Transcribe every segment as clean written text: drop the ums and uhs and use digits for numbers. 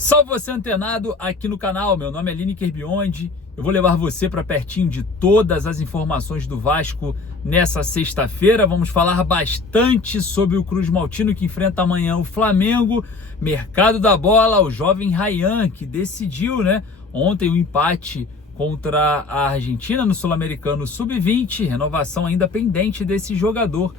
Salve você antenado aqui no canal, meu nome é Lineker Biondi. Eu vou levar você para pertinho de todas as informações do Vasco nessa sexta-feira. Vamos falar bastante sobre o Cruz Maltino que enfrenta amanhã o Flamengo, mercado da bola, o jovem Ryan que decidiu, ontem o empate contra a Argentina no Sul-Americano Sub-20, renovação ainda pendente desse jogador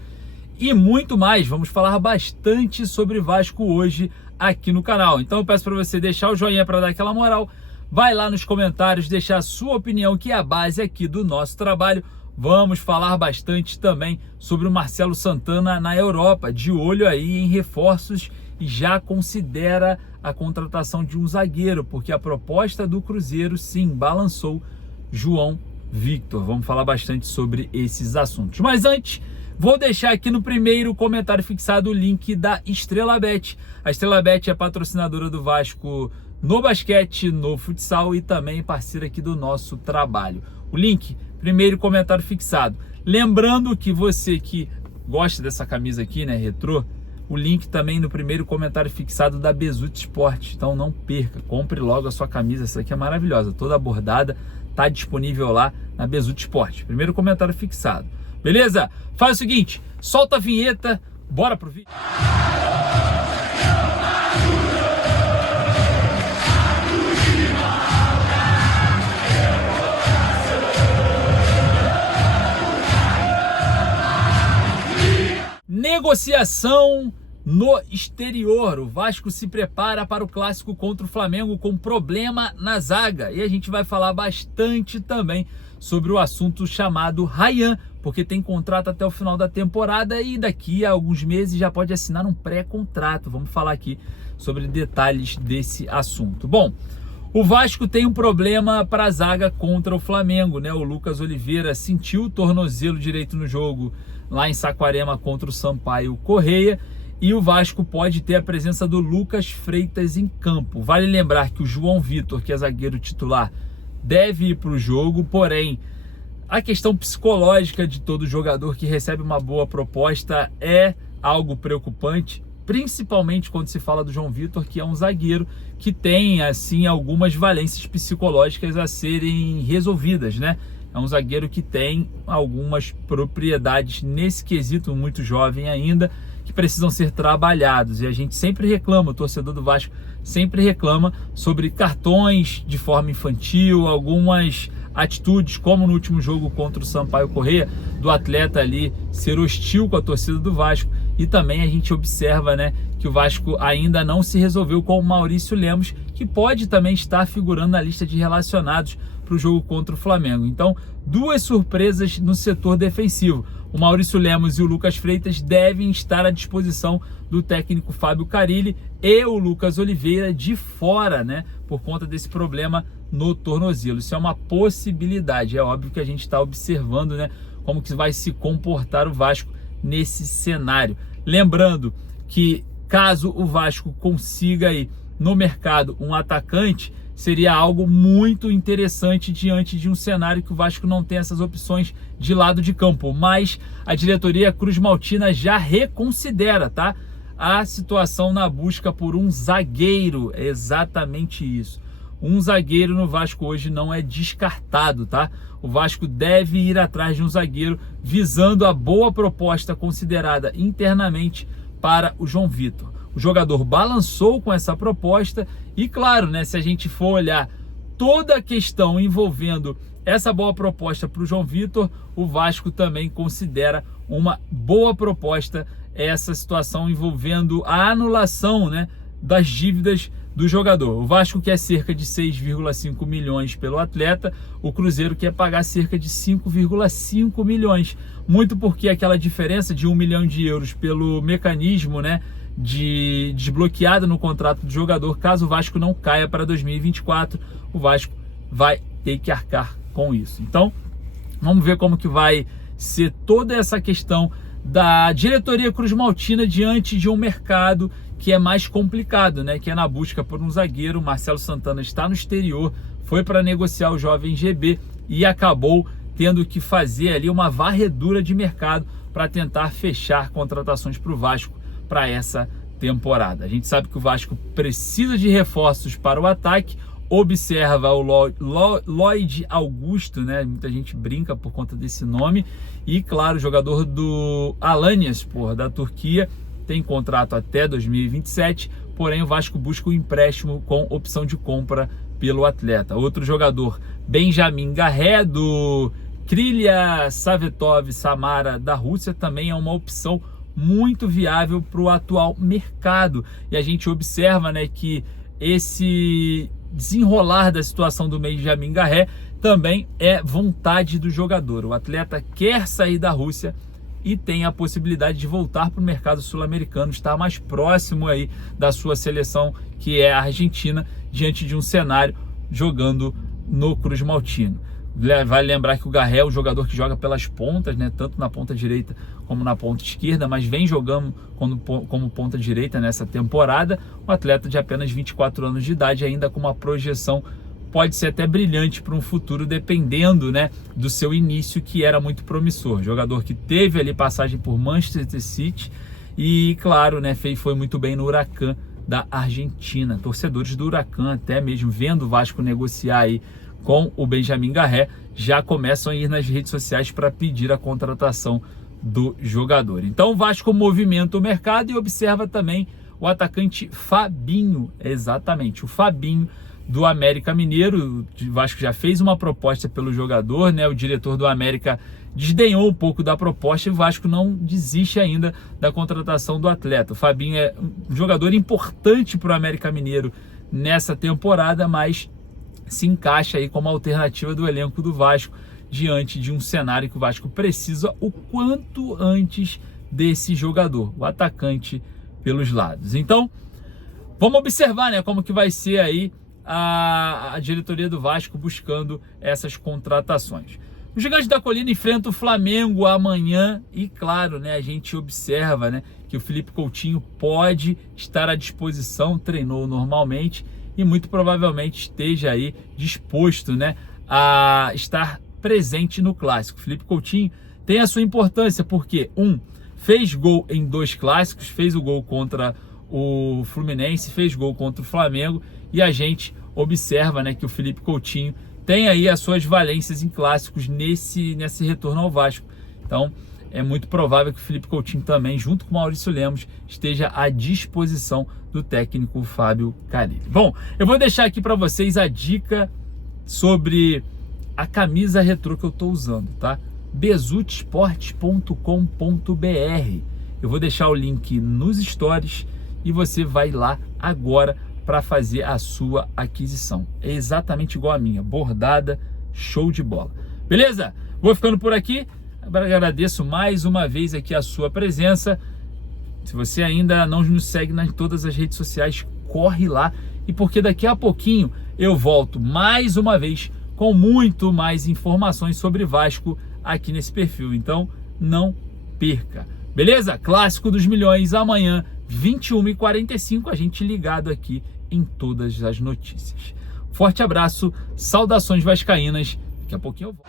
e muito mais. Vamos falar bastante sobre Vasco hoje aqui no canal. Então eu peço para você deixar o joinha para dar aquela moral, vai lá nos comentários, deixar a sua opinião, que é a base aqui do nosso trabalho. Vamos falar bastante também sobre o Marcelo Santana na Europa, de olho aí em reforços e já considera a contratação de um zagueiro, porque a proposta do Cruzeiro sim balançou João Victor. Vamos falar bastante sobre esses assuntos. Mas antes, vou deixar aqui no primeiro comentário fixado o link da Estrela Bet. A Estrela Bet é patrocinadora do Vasco no basquete, no futsal e também parceira aqui do nosso trabalho. O link, primeiro comentário fixado. Lembrando que você que gosta dessa camisa aqui, retrô, o link também no primeiro comentário fixado da Bezutti Sport. Então não perca, compre logo a sua camisa, essa aqui é maravilhosa, toda bordada, tá disponível lá na Bezutti Sport. Primeiro comentário fixado. Beleza? Faz o seguinte, solta a vinheta, bora pro vídeo. Negociação no exterior. O Vasco se prepara para o clássico contra o Flamengo com problema na zaga. E a gente vai falar bastante também sobre o assunto chamado Ryan, porque tem contrato até o final da temporada e daqui a alguns meses já pode assinar um pré-contrato. Vamos falar aqui sobre detalhes desse assunto. Bom, o Vasco tem um problema para a zaga contra o Flamengo, O Lucas Oliveira sentiu o tornozelo direito no jogo lá em Saquarema contra o Sampaio Correia e o Vasco pode ter a presença do Lucas Freitas em campo. Vale lembrar que o João Victor, que é zagueiro titular, deve ir para o jogo, porém a questão psicológica de todo jogador que recebe uma boa proposta é algo preocupante, principalmente quando se fala do João Victor, que é um zagueiro que tem assim algumas valências psicológicas a serem resolvidas, É um zagueiro que tem algumas propriedades nesse quesito, muito jovem ainda, que precisam ser trabalhados. E a gente sempre reclama, o torcedor do Vasco sempre reclama sobre cartões de forma infantil, algumas atitudes, como no último jogo contra o Sampaio Correia, do atleta ali ser hostil com a torcida do Vasco. E também a gente observa, que o Vasco ainda não se resolveu com o Maurício Lemos, que pode também estar figurando na lista de relacionados para o jogo contra o Flamengo. Então, duas surpresas no setor defensivo. O Maurício Lemos e o Lucas Freitas devem estar à disposição do técnico Fábio Carilli e o Lucas Oliveira de fora, por conta desse problema no tornozelo. Isso é uma possibilidade. É óbvio que a gente está observando, como que vai se comportar o Vasco nesse cenário. Lembrando que caso o Vasco consiga aí no mercado um atacante, seria algo muito interessante diante de um cenário que o Vasco não tem essas opções de lado de campo. Mas a diretoria Cruz Maltina já reconsidera, a situação na busca por um zagueiro. É exatamente isso. Um zagueiro no Vasco hoje não é descartado, O Vasco deve ir atrás de um zagueiro visando a boa proposta considerada internamente para o João Victor. O jogador balançou com essa proposta e, claro, se a gente for olhar toda a questão envolvendo essa boa proposta para o João Victor, o Vasco também considera uma boa proposta essa situação envolvendo a anulação, das dívidas do jogador. O Vasco quer cerca de 6,5 milhões pelo atleta, o Cruzeiro quer pagar cerca de 5,5 milhões, muito porque aquela diferença de 1 milhão de euros pelo mecanismo, de desbloqueada no contrato do jogador, caso o Vasco não caia para 2024, o Vasco vai ter que arcar com isso. Então, vamos ver como que vai ser toda essa questão da diretoria Cruz Maltina diante de um mercado que é mais complicado, que é na busca por um zagueiro. O Marcelo Santana está no exterior, foi para negociar o jovem GB e acabou tendo que fazer ali uma varredura de mercado para tentar fechar contratações para o Vasco para essa temporada. A gente sabe que o Vasco precisa de reforços para o ataque. Observa o Lloyd Augusto, né? Muita gente brinca por conta desse nome. E, claro, o jogador do Alanyaspor, da Turquia, tem contrato até 2027, porém o Vasco busca o empréstimo com opção de compra pelo atleta. Outro jogador, Benjamin Garré, do Krylia Savetov Samara, da Rússia, também é uma opção muito viável para o atual mercado. E a gente observa, né, que esse desenrolar da situação do Benjamin Garré também é vontade do jogador. O atleta quer sair da Rússia e tem a possibilidade de voltar para o mercado sul-americano, estar mais próximo aí da sua seleção, que é a Argentina, diante de um cenário jogando no Cruz Maltino. Vale lembrar que o Garré é um jogador que joga pelas pontas, né, tanto na ponta direita como na ponta esquerda, mas vem jogando como ponta direita nessa temporada. Um atleta de apenas 24 anos de idade, ainda com uma projeção pode ser até brilhante para um futuro, dependendo, né, do seu início, que era muito promissor. Jogador que teve ali passagem por Manchester City e, claro, né, foi muito bem no Huracan da Argentina. Torcedores do Huracan, até mesmo vendo o Vasco negociar aí com o Benjamin Garré, já começam a ir nas redes sociais para pedir a contratação do jogador. Então o Vasco movimenta o mercado e observa também o atacante Fabinho, exatamente, o Fabinho, do América Mineiro. O Vasco já fez uma proposta pelo jogador, né? O diretor do América desdenhou um pouco da proposta e o Vasco não desiste ainda da contratação do atleta. O Fabinho é um jogador importante para o América Mineiro nessa temporada, mas se encaixa aí como alternativa do elenco do Vasco diante de um cenário que o Vasco precisa o quanto antes desse jogador, o atacante pelos lados. Então, vamos observar, né, como que vai ser aí a diretoria do Vasco buscando essas contratações. O Gigante da Colina enfrenta o Flamengo amanhã e, claro, né, a gente observa, né, que o Felipe Coutinho pode estar à disposição, treinou normalmente e muito provavelmente esteja aí disposto, né, a estar presente no clássico. Felipe Coutinho tem a sua importância porque, fez gol em 2 clássicos, fez o gol contra o Fluminense, fez gol contra o Flamengo, e a gente observa, né, que o Felipe Coutinho tem aí as suas valências em clássicos nesse retorno ao Vasco. Então é muito provável que o Felipe Coutinho também, junto com o Maurício Lemos, esteja à disposição do técnico Fábio Carille. Bom, eu vou deixar aqui para vocês a dica sobre a camisa retrô que eu estou usando, tá? bezutsport.com.br. Eu vou deixar o link nos stories e você vai lá agora para fazer a sua aquisição. É exatamente igual a minha, bordada, show de bola. Beleza? Vou ficando por aqui. Agradeço mais uma vez aqui a sua presença. Se você ainda não nos segue em todas as redes sociais, corre lá, e porque daqui a pouquinho eu volto mais uma vez com muito mais informações sobre Vasco aqui nesse perfil. Então não perca. Beleza? Clássico dos Milhões amanhã, 21h45, a gente ligado aqui em todas as notícias. Forte abraço, saudações vascaínas. Daqui a pouquinho eu volto.